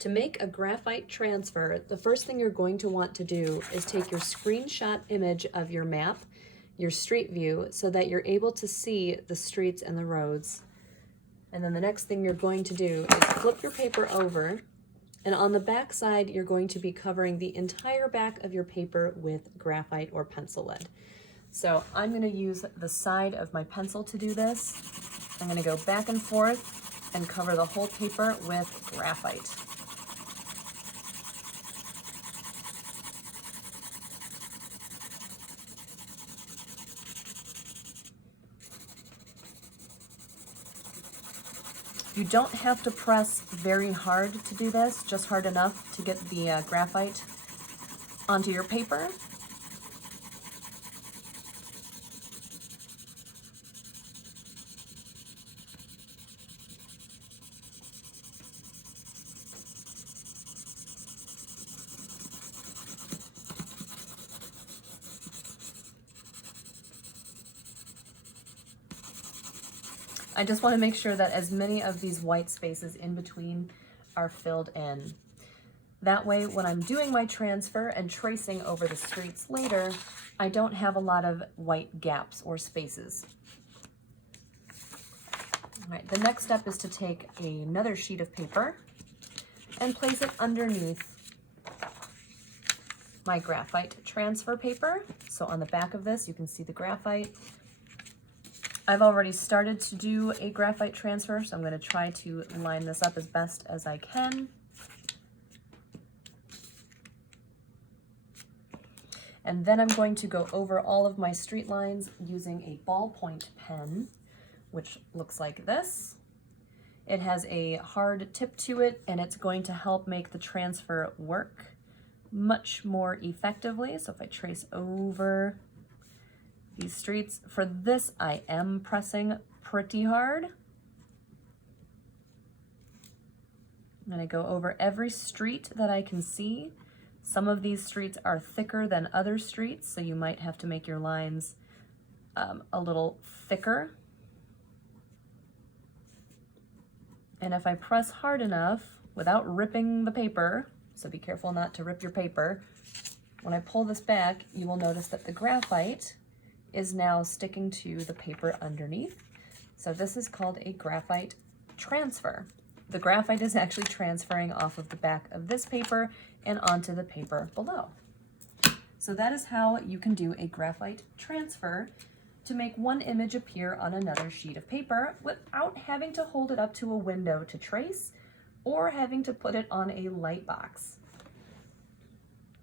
To make a graphite transfer, the first thing you're going to want to do is take your screenshot image of your map, your street view, so that you're able to see the streets and the roads. And then the next thing you're going to do is flip your paper over, and on the back side, you're going to be covering the entire back of your paper with graphite or pencil lead. So I'm going to use the side of my pencil to do this. I'm going to go back and forth and cover the whole paper with graphite. You don't have to press very hard to do this, just hard enough to get the graphite onto your paper. I just want to make sure that as many of these white spaces in between are filled in. That way, when I'm doing my transfer and tracing over the streets later, I don't have a lot of white gaps or spaces. All right, the next step is to take another sheet of paper and place it underneath my graphite transfer paper. So on the back of this, you can see the graphite. I've already started to do a graphite transfer, so I'm going to try to line this up as best as I can. And then I'm going to go over all of my street lines using a ballpoint pen, which looks like this. It has a hard tip to it, and it's going to help make the transfer work much more effectively. So if I trace over these streets, for this I am pressing pretty hard. I'm going to go over every street that I can see. Some of these streets are thicker than other streets, so you might have to make your lines a little thicker. And if I press hard enough without ripping the paper, so be careful not to rip your paper, when I pull this back, you will notice that the graphite is now sticking to the paper underneath. So this is called a graphite transfer. The graphite is actually transferring off of the back of this paper and onto the paper below. So that is how you can do a graphite transfer to make one image appear on another sheet of paper without having to hold it up to a window to trace or having to put it on a light box.